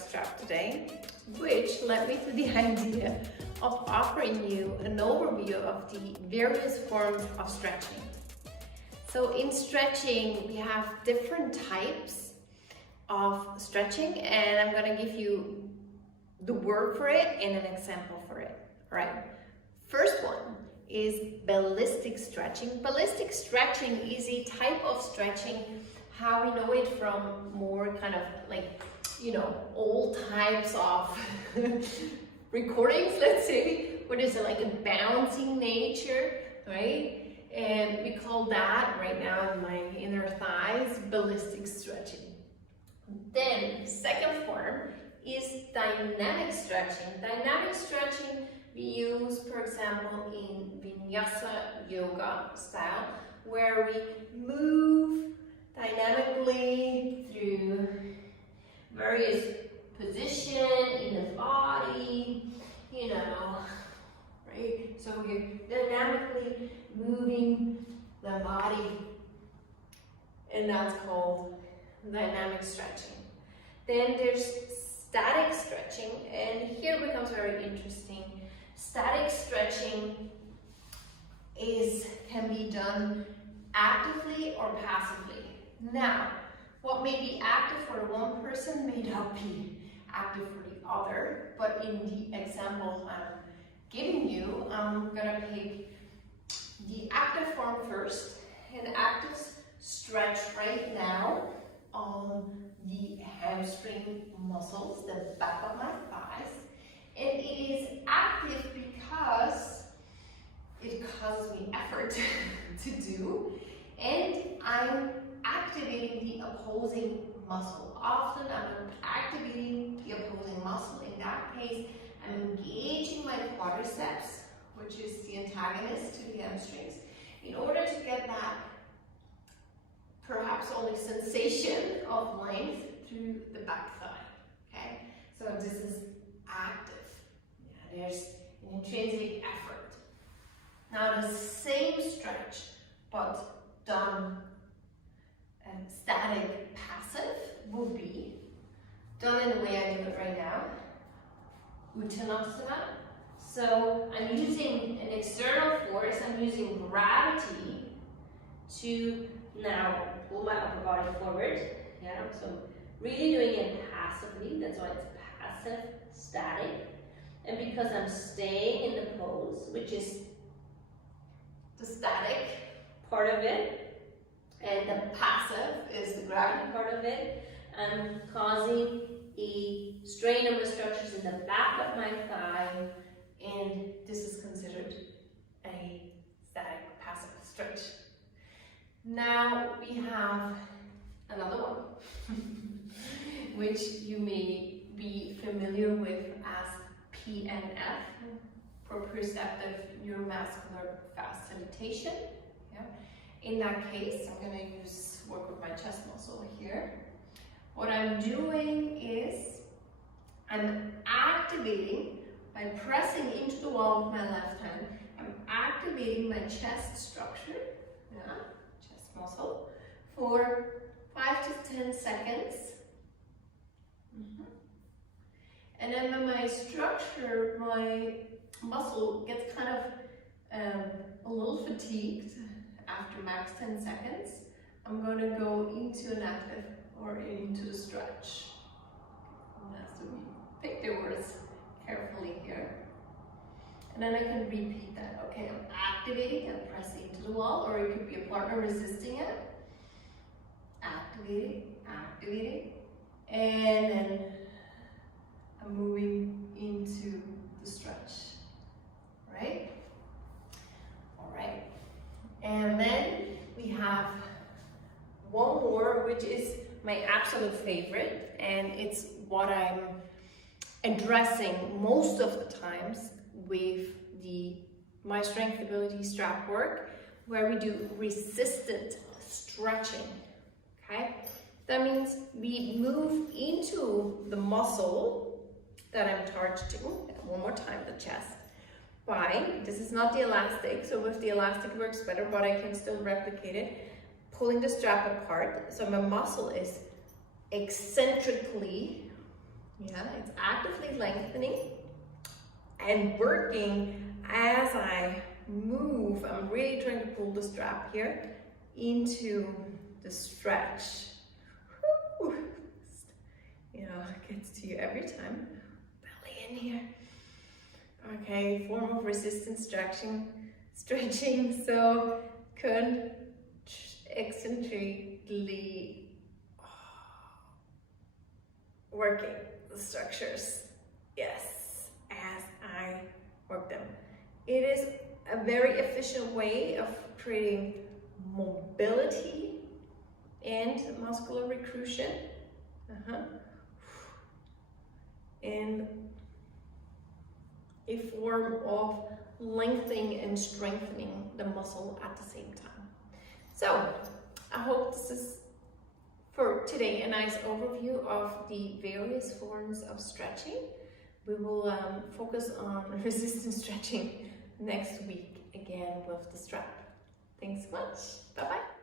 strap today, which led me to the idea of offering you an overview of the various forms of stretching. So in stretching, we have different types of stretching, and I'm gonna give you the word for it and an example for it. All right. First one is ballistic stretching. Ballistic stretching is a type of stretching, how we know it from more kind of like, you know, old types of recordings, let's say, where there's like a bouncing nature, right? And we call that right now in my inner thighs ballistic stretching. Then second form is dynamic stretching. Dynamic stretching we use, for example, in Vinyasa yoga style, where we move dynamically through various positions in the body, you know, right? So we're dynamically moving the body, and that's called dynamic stretching. Then there's static stretching, and here it becomes very interesting. Static stretching can be done actively or passively. Now, what may be active for one person may not be active for the other, but in the example I'm giving you, I'm gonna pick the active form first. An active stretch right now on the hamstring muscles, the back of my thighs. And it is active because it causes me effort to do, and I'm activating the opposing muscle. Often I'm activating the opposing muscle. In that case, I'm engaging my quadriceps, which is the antagonist to the hamstrings, in order to get that perhaps only sensation of length through the back thigh. Okay, so this is active. Yeah, there's an intrinsic effort. Now the same stretch, but done static passive, would be done in the way I do it right now, Uttanasana. So I'm using an external force, I'm using gravity to now pull my upper body forward. Yeah, so really doing it passively, that's why it's passive static. And because I'm staying in the pose, which is the static part of it, and the passive is the gravity part of it, I'm causing a strain of the structures in the back of my thigh, and this is considered a static passive stretch. Now we have another one, which you may be familiar with as PNF, proprioceptive neuromuscular facilitation. Yeah. In that case, I'm going to work with my chest muscle here. What I'm doing is I'm activating by pressing into the wall with my left hand. I'm activating my chest structure, yeah, chest muscle, for 5 to 10 seconds. And then when my structure, my muscle gets kind of a little fatigued after max 10 seconds, I'm going to go into an active or into the stretch. So we pick the words carefully here. And then I can repeat that. Okay, I'm activating and pressing into the wall, or it could be a partner resisting it. Activating, activating, and then I'm moving into the stretch, right? All right. And then we have one more, which is my absolute favorite, and it's what I'm addressing most of the times with my strength ability strap work, where we do resistant stretching. Okay, that means we move into the muscle that I'm targeting. One more time, the chest. This is not the elastic, so with the elastic works better, but I can still replicate it. Pulling the strap apart, so my muscle is eccentrically Yeah, it's actively lengthening and working as I move. I'm really trying to pull the strap here into the stretch. Woo. You know, it gets to you every time. Belly in here. Okay, form of resistance stretching. So concentrically working the structures. Yes, as I work them. It is a very efficient way of creating mobility and muscular recrusion. And a form of lengthening and strengthening the muscle at the same time. So I hope this is for today a nice overview of the various forms of stretching. We will focus on resistance stretching next week again with the strap. Thanks so much. Bye bye.